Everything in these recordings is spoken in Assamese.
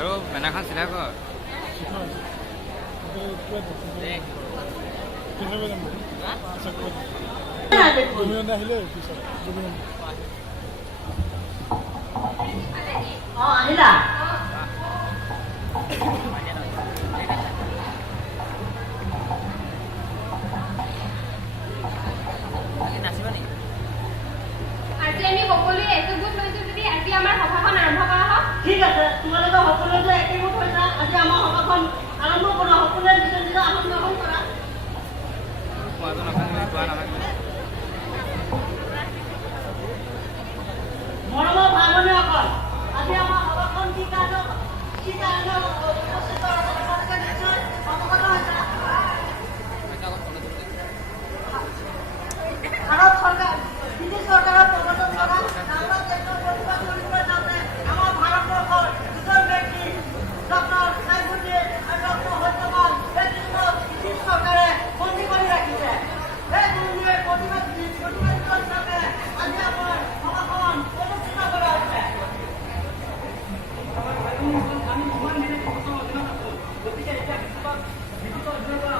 আৰু বেনাৰখন চিধা কৰ আহিলা আজি আমি সকলোৱে একগোট হৈছো যদি আজি আমাৰ সভাখন আৰম্ভ কৰা হওক। ঠিক আছে, তোমালোকে সকলোৱে একগোট হৈছা, আজি আমাৰ সভাখন আৰম্ভ কৰা। সকলোৱে নিজৰ নিজৰ আসন গ্ৰহণ কৰা। মৰমৰ ভাই ভনীসকল, আজি আমাৰ সভাখন কি কাৰণে উপস্থিত আপোনালোকে নিশ্চয় অৱগত হৈছে। ভাৰত চৰকাৰ ব্ৰিটিছ চৰকাৰৰ প্ৰৱৰ্তন কৰা নাগৰিক দেশৰ প্ৰতিবাদ কৰিবলৈ যাওঁতে আমাৰ ভাৰতবৰ্ষৰ দুজন ব্যক্তি ডক্টৰ সাইফুদ্দিন আৰু ডক্টৰ সত্যপাল ব্যক্তিজনক ব্ৰিটিছ চৰকাৰে বন্দী কৰি ৰাখিছে। সেই বন্দীৰ প্ৰতিবাদী হিচাপে আজি আমাৰ সভাখন অনুষ্ঠিত কৰা হৈছে। গতিকে এতিয়া ব্ৰিটিছৰ অধীনৰ পৰা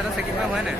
এটা চেকিং হয় নাই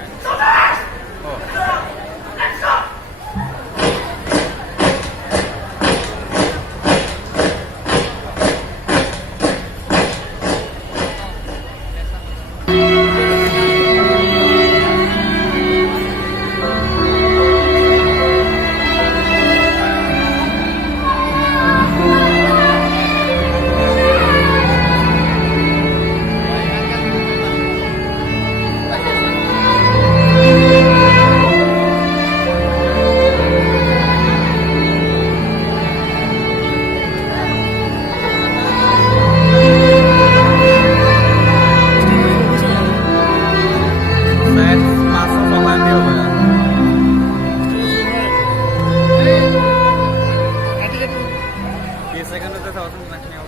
second